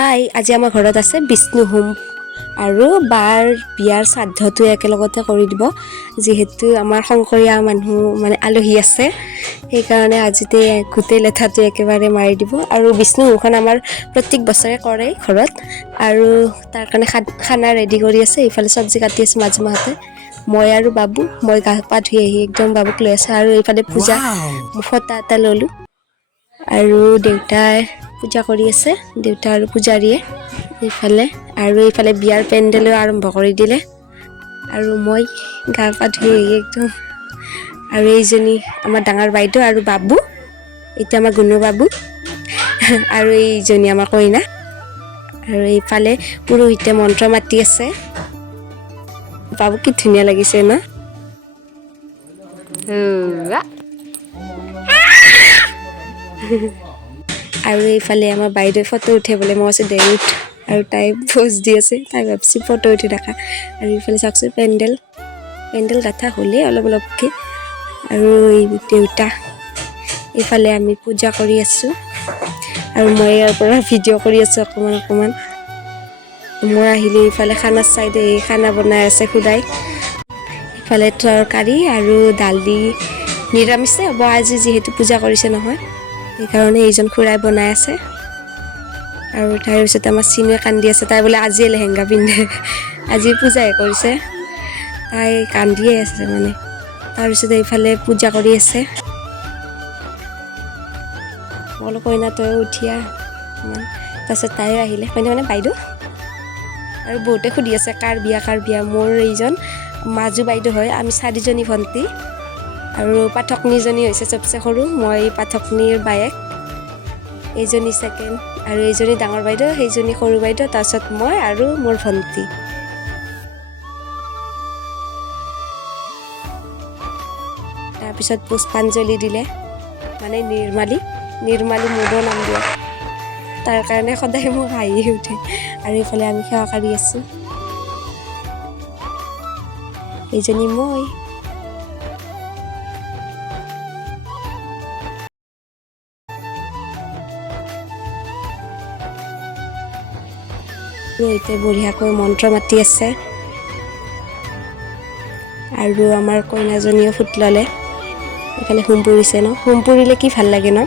হাই, আজি আমাৰ ঘৰত আছে বিষ্ণু হোম আৰু বাৰ বিয়াৰ শ্ৰাদ্ধটো একেলগতে কৰি দিব। যিহেতু আমাৰ শংকৰীয়া মানুহ মানে আলহী আছে, সেইকাৰণে আজিতে গোটেই লেঠাটো একেবাৰে মাৰি দিব। আৰু বিষ্ণু হোমখন আমাৰ প্ৰত্যেক বছৰে কৰে ঘৰত, আৰু তাৰ কাৰণে খানা ৰেডি কৰি আছে। এইফালে চব্জি কাটি আছে মাজু মাহঁতে, মই আৰু বাবু। মই গা পা ধুই আহি একদম বাবুক লৈ আছোঁ। আৰু এইফালে পূজা ফটা এটা ল'লোঁ, আৰু দেউতাই পূজা কৰি আছে, দেউতা আৰু পূজাৰীয়ে এইফালে বিয়াৰ পেণ্ডেলো আৰম্ভ কৰি দিলে। আৰু মই গা পা ধুই আহি একদম, আৰু এইজনী আমাৰ ডাঙৰ বাইদেউ আৰু বাবু, এইটো আমাৰ গুণু বাবু, আৰু এইজনী আমাৰ কইনা। আৰু এইফালে পুৰোহিতে মন্ত্ৰ মাতি আছে। বাবু কি ধুনীয়া লাগিছে ন? আৰু এইফালে আমাৰ বাইদেউ ফটো উঠিবলৈ মই আছোঁ দেৰি উঠ, আৰু তাই প'জ দি আছে, তাই ভাবছি ফটো উঠি থকা। আৰু এইফালে চাওকচোন পেণ্ডেল গাঁঠা হ'লেই অলপ অলপকৈ। আৰু এই দেউতা, এইফালে আমি পূজা কৰি আছোঁ, আৰু মই ইয়াৰ পৰা ভিডিঅ' কৰি আছোঁ অকণমান। মই আহিলে এইফালে খানাৰ চাইডে খানা বনাই আছে খুদাই। ইফালে তৰকাৰী আৰু দালি, নিৰামিষে হ'ব আজি, যিহেতু পূজা কৰিছে নহয়, সেইকাৰণে এইজন খুৰাই বনাই আছে। আৰু তাৰ পিছত আমাৰ চিনুৱে কান্দি আছে, তাই বোলে আজিয়ে লেহেংগা পিন্ধে, আজি পূজাহে কৰিছে, তাই কান্দিয়ে আছে মানে। তাৰপিছত এইফালে পূজা কৰি আছে। মই কইনা তই উঠিয়া, তাৰপিছত তাইও আহিলে, কইনা মানে বাইদেউ। আৰু বহুতে সুধি আছে কাৰ বিয়া। মোৰ এইজন মাজু বাইদেউ হয়। আমি 4জনী ভণ্টি, আৰু পাঠকনীজনী হৈছে চবচে সৰু, মই পাঠকনীৰ বায়েক, এইজনী ছেকেণ্ড, আৰু এইজনী ডাঙৰ বাইদেউ, সেইজনী সৰু বাইদেউ, তাৰপিছত মই আৰু মোৰ ভণ্টি। তাৰপিছত পুষ্পাঞ্জলি দিলে, মানে নিৰ্মালী মোৰো নাম দিয়ে, তাৰ কাৰণে সদায় মোক হাঁহি উঠে। আৰু এইফালে আমি সেৱা কৰি আছোঁ, এইজনী মই। পুৰোহিতে বঢ়িয়াকৈ মন্ত্ৰ মাতি আছে, আৰু আমাৰ কইনাজনীও ফুট ল'লে। এইফালে হোম পুৰিছে ন, হোম পুৰিলে কি ভাল লাগে ন?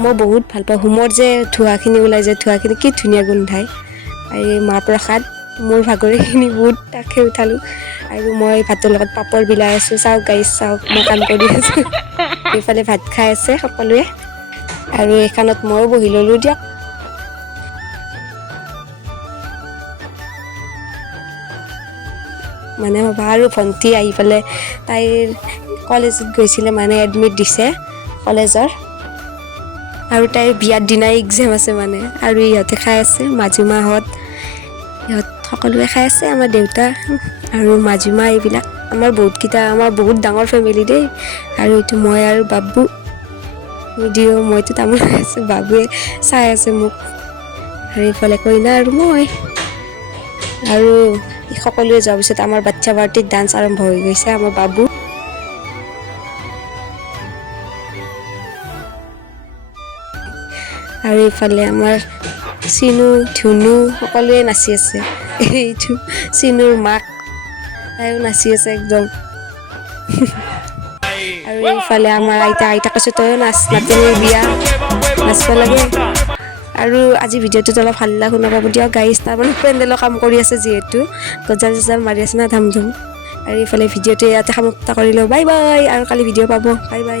মই বহুত ভাল পাওঁ হোমৰ যে ধোঁৱাখিনি ওলাই যায়, ধোঁৱাখিনি কি ধুনীয়া গোন্ধায়। আৰু এই মাহ প্ৰসাদ মোৰ ভাগৰিখিনি বহুত তাকে উঠালোঁ, আৰু মই ভাতৰ লগত পাপৰ বিলাই আছোঁ। চাওক গাইছ, চাওক মই কাম কৰি আছোঁ। এইফালে ভাত খাই আছে সকলোৱে, আৰু এইখনত ময়ো বহি ল'লোঁ দিয়ক। মানে ভাবা, আৰু ভণ্টি আহি পেলাই তাইৰ কলেজত গৈছিলে, মানে এডমিট দিছে কলেজৰ, আৰু তাইৰ বিয়াৰ দিনাই এক্সাম আছে মানে। আৰু ইহঁতে খাই আছে, মাজুমাহঁত, ইহঁত সকলোৱে খাই আছে, আমাৰ দেউতা আৰু মাজুমা, এইবিলাক আমাৰ বহুত ডাঙৰ ফেমিলি দেই। আৰু এইটো মই আৰু বাবু মইতো তামোল খাই আছোঁ, বাবুৱে চাই আছে মোক, আৰু এইফালে কইনা আৰু মই। আৰু সকলোৱে যোৱাৰ পিছত আমাৰ বাচ্ছা পাৰ্টিত ডান্স আৰম্ভ হৈ গৈছে। আমাৰ বাবু, আৰু এইফালে আমাৰ চিনু, ধুনু সকলোৱে নাচি আছে। এইটো চিনুৰ মাক, তাইও নাচি আছে একদম। আৰু এইফালে আমাৰ আইতা কৈছে তইও নাচ, নাতিনীৰ বিয়া, নাচব লাগে। আৰু আজি ভিডিঅ'টোত অলপ হাল্লা শুনা পাব দিয়ক গাইছ, তাৰমানে পেণ্ডেলৰ কাম কৰি আছে, যিহেতু গজাল মাৰি আছে না ধাম। আৰু এইফালে ভিডিঅ'টো ইয়াতে সমাপ্ত কৰিলোঁ, বাই বাই। আৰু কালি ভিডিঅ' পাব, বাই বাই।